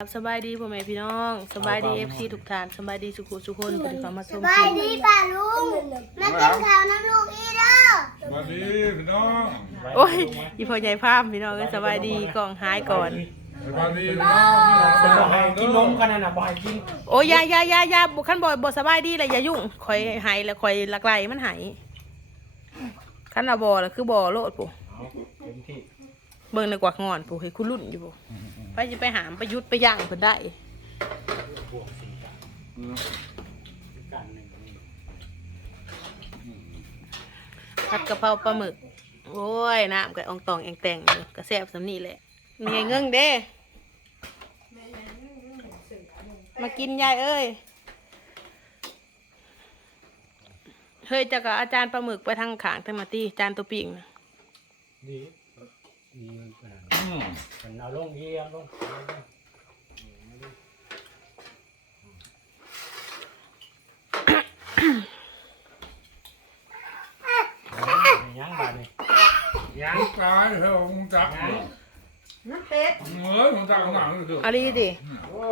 ครับสบายดีพ่อแม่พี่น้องสบายดีเอฟซีทุกท่านสบายดีสุขุสุขคนปฏิบัติมาชมบายดีป่าลุงมากินข้าวน้ำลูกอีเด้อสวัสดีพี่น้องโอ้ยอีพ่อใหญ่ภาพพี่น้องเอ้ยสบายดีกล่องหายก่อนสวัสดีพี่น้องพี่น้องบอกให้กินนมกันนะนะบอกให้กินโอ้ยอยาอยาอยาอยาบุคันบ่บ่สบายดีเลยอย่ายุ่งคอยหายแล้วคอยลักไลมันหายคันละบ่แล้วคือบ่โลดปู่เอาเต็มที่เบิ่งในกวักงอนปู่ให้คุณรุ่นอยู่ปู่ ไปสิไปหามไปยุดไปย่างเพิ่นได้ บวกสี่กันกันหนึ่งนี่ผัดกะเพราปลาหมึก โอ้ย น้ำกับอองตองแองแตงอยู่กระแซบสำนี่แหละ มีไงเงื่งเด้ มากินยายเอ้ย เฮ้ยจะกับอาจารย์ปลาหมึกไปทางขางทางมาตีจานตัวปิ่งน่ะดีดีมัน มมันเอาลงเยี่ยมลงยังบาดนี่ยังตายเถอมึงจักยังน้ำเป็ดเฮ้ยมึงจักหนังเถออะไรดิโอ้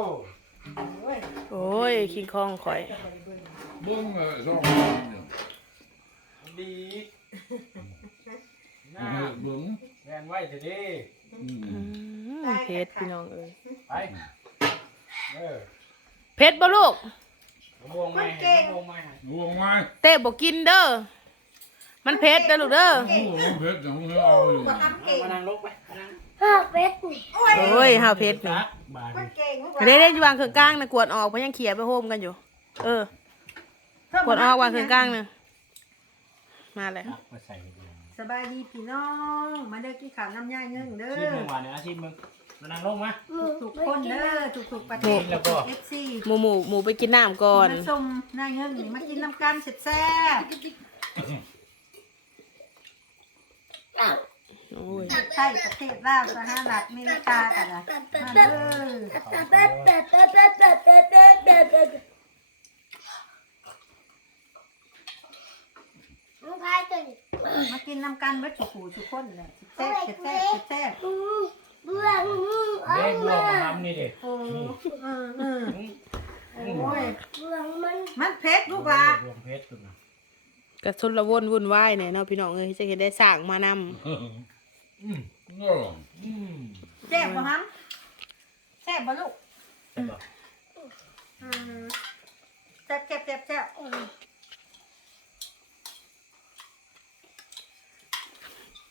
โอ้ยคิงคองข่อยบิ้งเลยสองดีบิ้งแรงไว้เถอะดิ เพชรพี่น้องเอ้ยไปเออเพชรบ่ลูกมะม่วงไหมมะม่วงไหมงวงไหมเต้บอกกินเด้อมันเพชรเด้อลูกเด้อโอ้โหเพชรอย่างมึงเอาอยู่มานั่งลงไปมานั่งข้าวเป็ดนี่โอ้ยห้าวเพชรนี่จักบาดนี่เด้ได้วางเครื่องกลางนะกวดออกเพราะยังเขียไปโฮมกันอยู่ เออกวดออกวางเครื่องกลางนะมาแล้วจักมาใส่ไปเลย สบายดีพี่น้อง มาเด้อกินข้าวน้ำย่ายเงิงเด้ชิมอมึงหวานเนี่ยนะชิมมึงมานั่งลงมา ทุกๆคนเด้อทุกๆประเทศแล้วก็ เอฟซีหมูหมูหมูไปกินน้ำก่อน มาชมนายเงิงนี่มากินน้ำกันแซ่บโอ้ยๆไทยประเทศลาวสหรัฐอเมริกากันนะมาเด้อเมึงพายตัวนี้มากินน้ำกันเบิดทุกผู้ทุกคนเลยแซ่บแซ่บแซ่บอืมเบื่ออืมเอาเด้บวมากมาทำนี่ดิโอ้อืมอืมโอ้ยเบื่อมันมันเผ็ดลูกหละบวงเพชรคุณนะกระสุนละวนวุ่นวายเนี่ยเนาะพี่น้องเอ้ยจะเห็นได้สร้างมานอืมก็อืมแซ่บบ่ฮัมแซ่บบ่ลูกแต่บอกอืมแซ่บแซ่บแซ่บแซ่บำ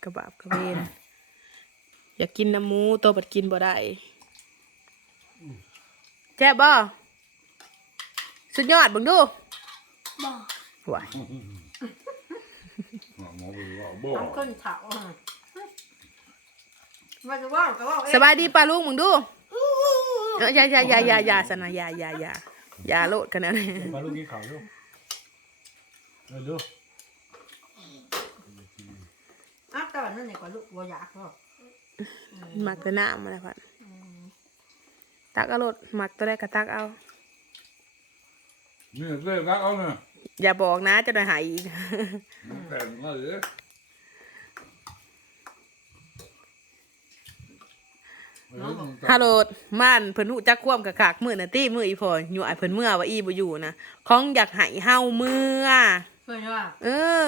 กระบาบกระเบนอยากกินน้ำหมูตัวบัดกินบ่ได้แจ๊บบ่สุดยอดเบังดูบอกว้ายหมอบอกว่าบ่น้ำข้นเขาอะว่าจะว่าก็ว่าเองสบายดีป้าลุงมึงดูเอ้ยอย่าอย่าอย่าอย่าอย่าสนะอย่าอย่าอย่าอย่าโลดกันนะมาลูกกินข้าวลูกเออลูก อ้าวตอ นนั้นเนี่ยก็ลูกวัวอยากหรอกมักแต่น้ำมาแล้วพันตักเอาโลดมักตัวแรกก็ตักเอา นี่เล่รักเอาเนี่ยอย่าบอกนะจะได้หายอีกแต่งมาเลยฮัลโหลม่านเพิ่นหูจักความกะขากมือน่ะตี้มืออีพออยู่ไอ้เพิ่นเมื่อว่าอีบ่อยู่นะของอยากให้เฮาเมื่อเพื่อนว่าเออ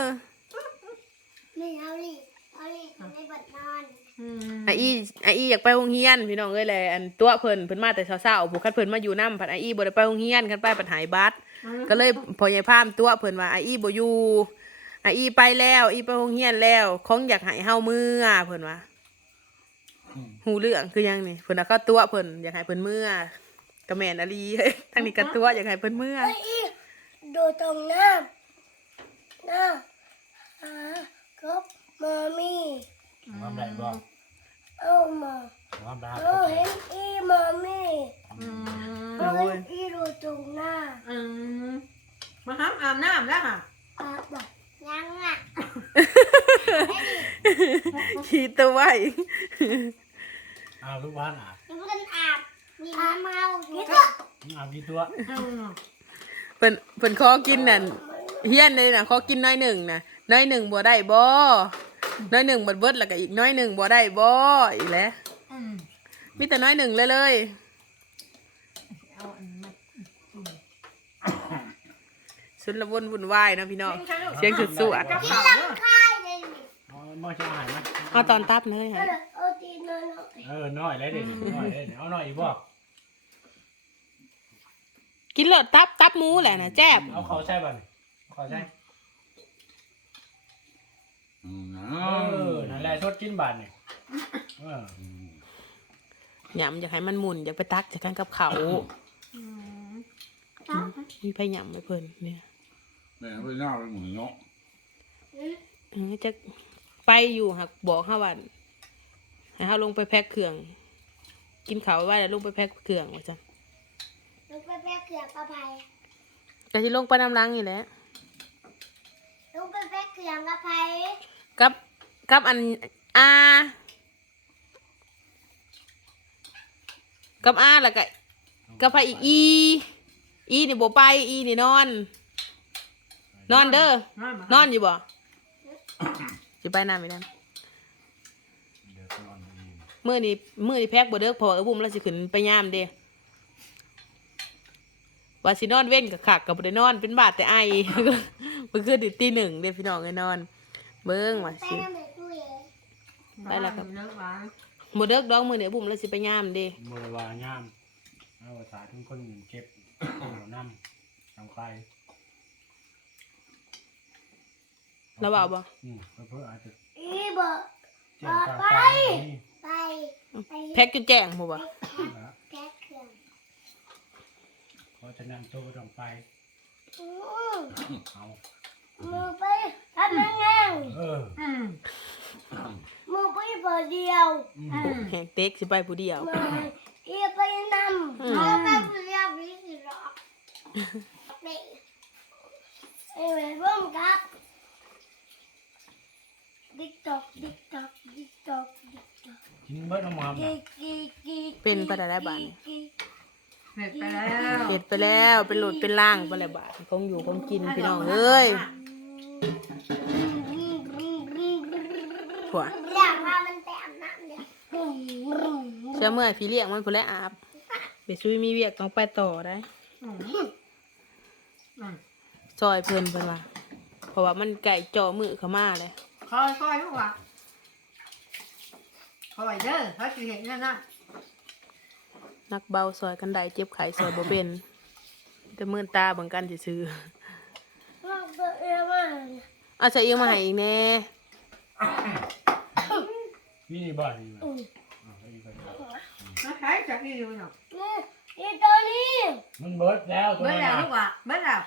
ไม่เอาลิ เอาลิในบัดนอนอืมไอ้อีไอ้อีอยากไปโรงเรียน พี่น้องเอ้ยแหละอันตัวเพิ่นเพิ่นมาแต่เช้าๆผู้คันเพิ่นมาอยู่นำผัดไอ้อีบ่ได้ไปโรงเรียนคันไปปัญหายบัตรก็เลยพอใหญ่พามตัวเพิ่นว่าไอ้อีบ่อยู่ไอ้อีไปแล้วอีไปโรงเรียนแล้วของอยากให้เฮาเมื่อเพิ่นว่าหูเรื่องคือหยังนี่เพิ่นน่ะก็ตัวเพิ่นอยากให้เพิ่นเมื่อก็แม่นอลีทางนี้ก็ตัวอยากให้เพิ่นเมื่อไอ้อีดูตรงน้ำน้ำหากบ มามีความได้บ่เอามาความได้เราเห็นอีมามีอืมเราเห็นอีดูตรงหน้าอืมมาห้ามอาบน้ำแล้วค่ะอาบอกยังอะขี่ตัวไว้อ้าวลูกบ้านอาบยังไม่ทันอาบมีน้ำเมาคิดอาบกี่ตัวอืมเพิ่นเพิ่นขอกินนั่นเฮียนเลยน่ะขอกินน้อยหนึ่งน่ะน้อยหนึ่งบ่ได้บ่ น้อยหนึ่งเบิดเบิดแล้วก็อีกน้อยหนึ่งบ่ได้บ่อีกแล้วอืมมีแต่น้อยหนึ่งเลยเลยเอาอันมากินชุนละวนวุ่นวายเนาะพี่น้องเสียงสุดสวดกับเขาเด้อค่ายเลยนี่เอาบ่จะหายมั้ยเอาตอนตับเลยเอฮะอเอาตีนหน่อยเออน้อยเลยเด็น้อยเลยเอาน้อยอีกบ่กินเลยตับตับหมูแหละนะแจ๊บเอาเขาใช่ป่ะเขาใช่อืม เออนั่นแหละทดกินบาทนี่เออหยำอยากให้มันหมุนอยากไปตักจากกันกับเขาวอืมมีไปหยำไปเพิ่นเนี่ยแม่ไปหน้าไปหมุนเนาะเออจะไปอยู่หักบอกห้าวันให้เขาลงไปแพ็คเครื่อง กินเขาวไว้แล้วลงไปแพ็คเครื่องว่าจังลูกไปแพ้เขื่อนกระไพก็ที่ลงไปน้ำล้างนี่แหละลูกไปแพ้เขื่อนกระไพ กับกับอันอากับอาแล้วก็กับไปอีกอี อีนี่บ่ไป อีนี่นอน นอนเด้อนั่นมานอนอยู่บ่สิไปน้ำไม่ได้เดี๋ยวก็นอนอีกมื้อนี้มื้อนี้แพ็คบ่เด้อเพราะว่าเออบุ้มเราสิขึ้นไปยามเด้ว่าสินอนเว้นกับขักกับบ่ได้นอนเป็นบาดแต่ไอเมื่อคืนนี่ตีหนึ่งเด้พี่น้องไอ้นอน เบิ่งว่าไปสิน้ำเด็กตู้เองไปแล้วครับเลิกวางบ่เด้อดอกมื้อนี้บุ้มเราสิไปยามเด้มือวางย่ามเอาภาษาทุกคนเจ็บหัวน้ำทำใครเราว่าบ่อืมเพื่ออาจจะอีบอกเจ็บตาตานี่ไปไปแพ็คจนแจ้งบ่บ่แพ้เขื่อนเพราะฉะนั้นตัวก็ต้องไป อืมเอา มือไปทำยังไงเอออืมมือไปพอเดียวอืมอืมแหงเต็กสิไปผู้เดียว มืออีไปนำอืมมือไปพอเดียวพี่สิรอนี่ไอ้แม่บ้องครับดิกตอกดิกตอกดิกตอกดิกตอกกินเบิร์ดน้ำมันกิกกิกกิกเป็นไปได้แล้วบาดนี้ กิกเสร็จไปแล้วเฮ็ดไปแล้วเป็นโหลดเป็นล่างไปแล้วบาดคงอยู่คงกินพี่น้องเอ้ย ผัวอยากพามันไปอาบน้ำเดี๋ยวเชื่อเมื่อยพี่เลี้ยงมันพุ่นแลอาบไปซุยมีเวียกต้องไปต่อได้อืมอืมซอยเพิ่นเพิ่นว่าเพราะว่ามันไก่จ่อมือเข้ามาเลยคอยคอยลูกว่ะคอยเด้อเขาจะเห็นนั่นน่ะนักเบาซอยกันได้เจ็บไข้ซอยบ่เป็นแต่มื่นตาเบังกันซื่อ เราเบื่อมากๆเอาใส่เอียงมาให้อีกแน่นี่นี่บ้านนี่เอาไปอีกคนมาใช้จากที่ดูเนาะนี่อีตัวนี้มันเบิร์ดแล้วตัวเบิ้ลนั้นแล้วน่ะลูกว่ะเบิ้ลแล้ว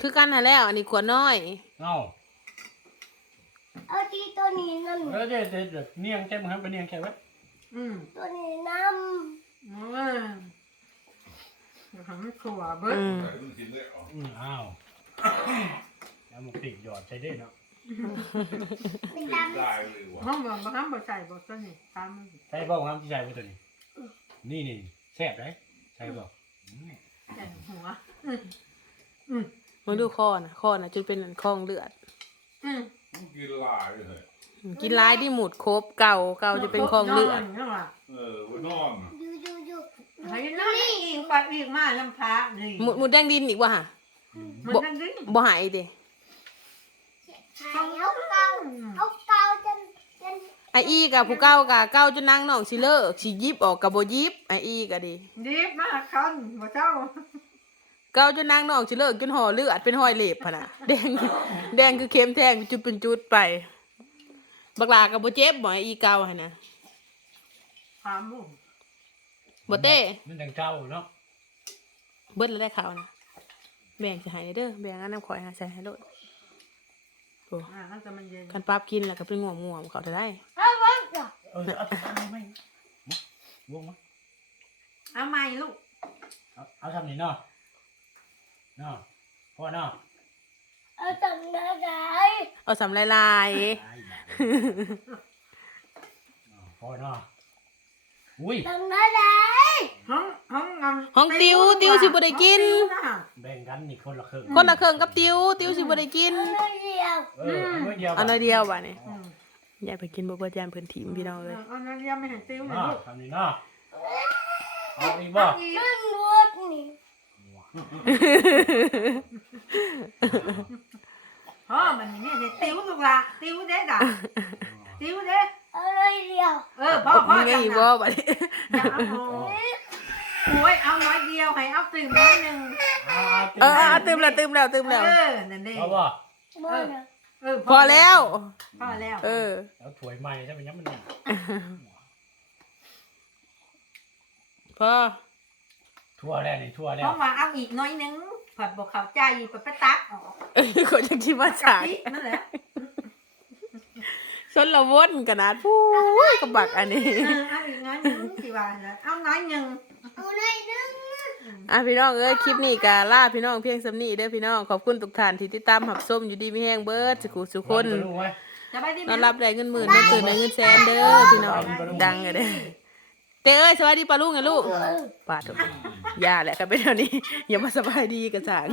คือกันหาแล้ว อันนี้ขวดน้อย เอ้าเอาที่ตัวนี้นั่นเออเด็ดเด็ดเด็ดเนียงแค่มึงครับไปเนียงแค่ไว้อืมตัวนี้น้อืมเดี๋ยวทำให้ขวาเบิ้ลอืมใส่ต้องกินได้เหรอ อืมอ้าวแล้วมันติดหยอด ใช้ได้เนาะำเป็นดำได้เลยว่ะห้องบอกห้องบอกใส่บอกตัวนี้ตามมันใช่บ่ครับที่ใช้ไว้ตัวนี้นี่นี่แซ่บได้ใช่บ่อืมแต่หัวอืมอืมมาดูคอนะคอนะจนเป็นอันคลองเลือดอืมต้องกินลายเลยอืมกินร้ายที่หมุดครบเก่าเก่าจะเป็นคลองเลือดนี่ว่ะเออไว้นอนน่ะดูดูดูเฮ้ยนั่นนี่อีกกว่าอีกมากน้ำพระนี่หมุดหมุดแดงดินอีกว่ะฮะมันนั่นดิบ่หายดิหาย เอาเกาเอาเกาจนจนไออีกับผู้เก่ากับเก่าจนนางน้องสิเลิกสิยิบออกกับบ่ยิบไออีก็ดีดีมากคนบ่เจ้าเก่าจนนางน้องสิเลิกจนห่อเลือดเป็นห้อยเล็บพะน่ะแดงแดงคือเข็มแทงจุดเป็นจุดไปบักลากับบ่เจ็บบ่ไออีเก่าหั่นน่ะถามลูกบ่เต้มันดังเก่าเนาะเบิดแล้วได้ข่าวนะแบ่งสิให้เด้อแบ่งอันน้ำข่อยหาใส่ให้โลดโอ้อ่า น่าจะมันเย็นคันปั๊บกินแล้วก็เป็นง่วงๆเขาจะได้เอาไว้ก่อนเออเอาเอาไม่วงมั้ยเอาใหม่ลูก เอาเอาทำนี่เนาะเนาะพ่อเนาะเอาตำนาไก่เอาสำลายลายได้ได้เอาพ่อเนาะอุ้ยตำนาไก่ ห้องห้องงำห้องติวติวสิบ่ได้กิน แบ่งกันนี่คนละครึ่งคนละเครื่องกับติวติวสิบ่ได้กินเอาเดียวเออเอาไว้เดียวเอาหน่อยเดียวว่ะนี่อืมอยากไปกินบ่เบ่จานเพิ่นถิ่มพี่น้องเอ้ยเอาน้ำเลี้ยงไม่เห็นติวเลยเนาะลูกทำนี่เนาะเอาอีกบ่มันรวดนี่พ่อมันนี่เนี่ยติ้วลูกละติ้วเด้กะติ้วเด้ อะไรเดียว เออพ่อพ่อมึงไงจังอีนะบ่บัดนี้ อย่าเอาโอ้ยโอ้ยเอาน้อยเดียวให้เอาตื่นน้อยหนึ่ง เอา เออเอาตื่ม แล้วตื่มแล้วตื่มแล้ว เออ นั่นเด้เอาบ่บ่นะเออพอแล้ว พอแล้วเออเอาถ้วยใหม่ถ้ามันยังมันเนี่ยพอ ทั่วแล้วนี่ทั่วแล้เพวราะว่าเอาอีกน้อยหนึงผัดบอกเข้าใจผัดไปตักออกเอ้ยคนจะคิดว่ากัฉากพริกนั่นแหละชนละวนขนาดพูดกระบักอันนี้ เออเอาอีกน้อยหนึงสิว่าแล้วเอาน้อยหนึง เอาหน่อยนึง อะพี่น้องเอ้ยคลิปนี้กาล่าพี่น้องเพียงสำนีเด้อพี่น้องขอบคุณทุกท่านที่ติดตามหับส้มอยู่ดีมีแห้งเบิร์ดสุขุสุคนรู้ไว้จะไปที่นอนรับได้เงินหมื่นเงินตื่นได้เงินแสนเด้อพี่น้องดังเลยเด้อเต้เอ้ยสวัสดีป้าลูกไงลูกป้าถูกยาแหละกันไปเท่านี้อย่ามาสบายดีกระจ่าง